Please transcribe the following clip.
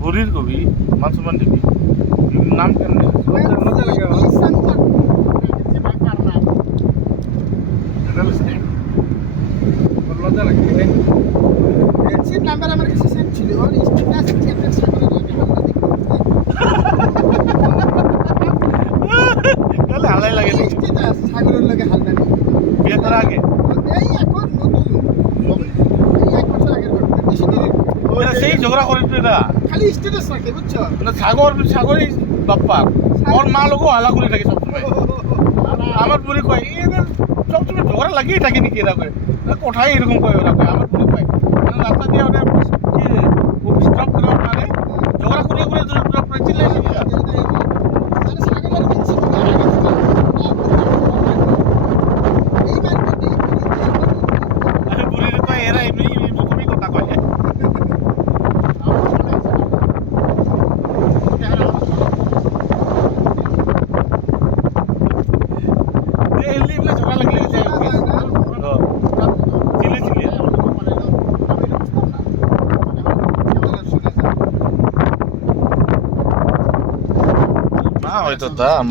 বুড়ির কবি মাসুমান দেবী নাম কেমন মজা লাগে মজা লাগে সেট নাম্বার আমার কাছে সেট ছিল আর স্ট্যাটাস চ্যাপ্টার সাগরের লাগে হালকা দেখতে তাহলে হালাই লাগে স্ট্যাটাস সাগরের লাগে হালকা বিয়ে করার আগে এই এখন নতুন এই এক বছর আগের ঘটনা বেশি দিনের ওরা সেই ঝগড়া করে না খালি স্ট্যাটাস রাখে বুঝছো মানে সাগরই বাপ্পা ওর মা লোকও হালা করে থাকে সবসময় আমার বুড়ি কয় এদের সবসময় ঝগড়া লাগিয়ে থাকে নাকি এরা করে কোথায় এরকম করে ওরা কয় আমার বুড়ি কয় রাস্তা দিয়ে ওটা স্টপ করে মানে ঝগড়া করে করে চিল্লে বুড়ির কয় এরা এমনি এরকমই কথা কয় ঝগড়া লাগলে চিল্লে চিল্লে না হয়তো তা